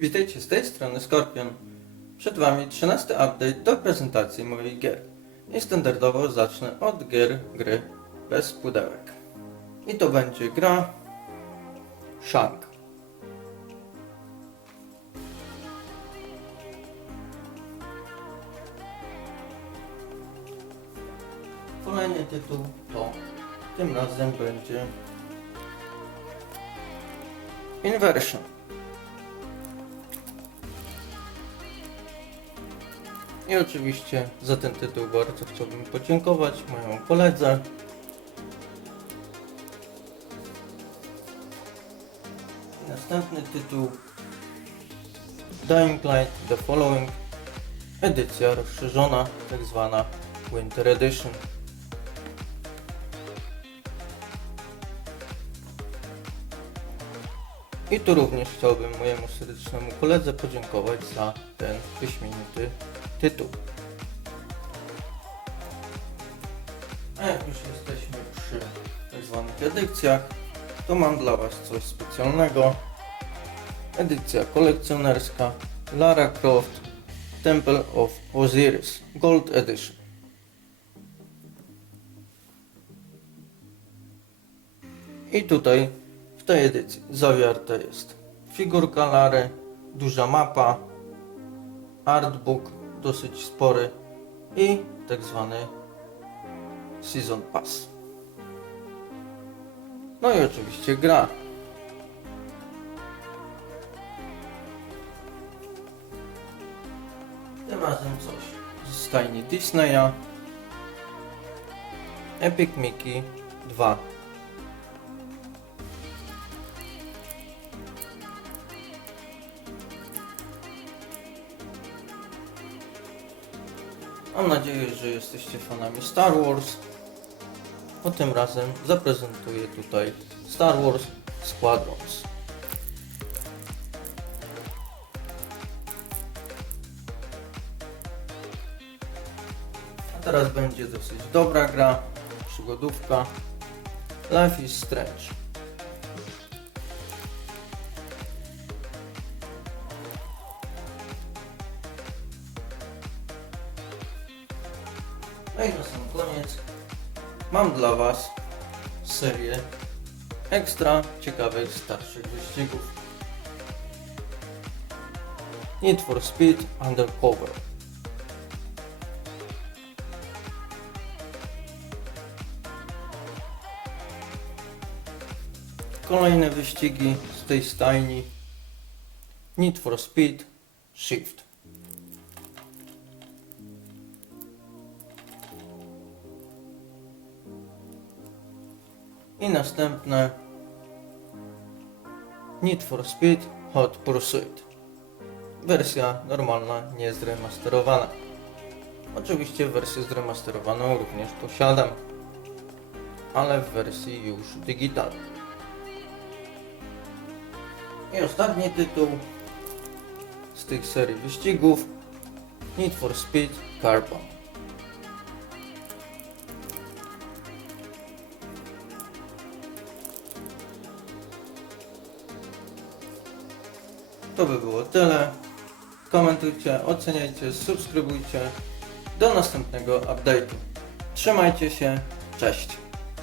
Witajcie z tej strony Skorpion. Przed Wami 13 update do prezentacji moich gier. I standardowo zacznę od gier gry bez pudełek. I to będzie gra Shank. Kolejny tytuł to tym razem będzie Inversion. I oczywiście za ten tytuł bardzo chciałbym podziękować mojemu koledze. Następny tytuł Dying Light The Following edycja rozszerzona, tak zwana Winter Edition. I tu również chciałbym mojemu serdecznemu koledze podziękować za ten wyśmienity tytuł. A jak już jesteśmy przy tak zwanych edycjach, to mam dla Was coś specjalnego. Edycja kolekcjonerska Lara Croft Temple of Osiris Gold Edition. I tutaj tej edycji zawarte jest figurka Lary, duża mapa, artbook dosyć spory i tak zwany Season Pass. No i oczywiście gra. Tym razem coś z stajni Disneya. Epic Mickey 2 Mam nadzieję, że jesteście fanami Star Wars. Bo tym razem zaprezentuję tutaj Star Wars Squadrons. A teraz będzie dosyć dobra gra, przygodówka. Life is Strange. No i na sam koniec mam dla Was serię ekstra ciekawych starszych wyścigów. Need for Speed Undercover. Kolejne wyścigi z tej stajni. Need for Speed Shift. I następne Need for Speed Hot Pursuit. Wersja normalna, nie zremasterowana. Oczywiście wersję zremasterowaną również posiadam, ale w wersji już digitalnej. I ostatni tytuł z tych serii wyścigów Need for Speed Carbon. To by było tyle. Komentujcie, oceniajcie, subskrybujcie. Do następnego update'u. Trzymajcie się, cześć.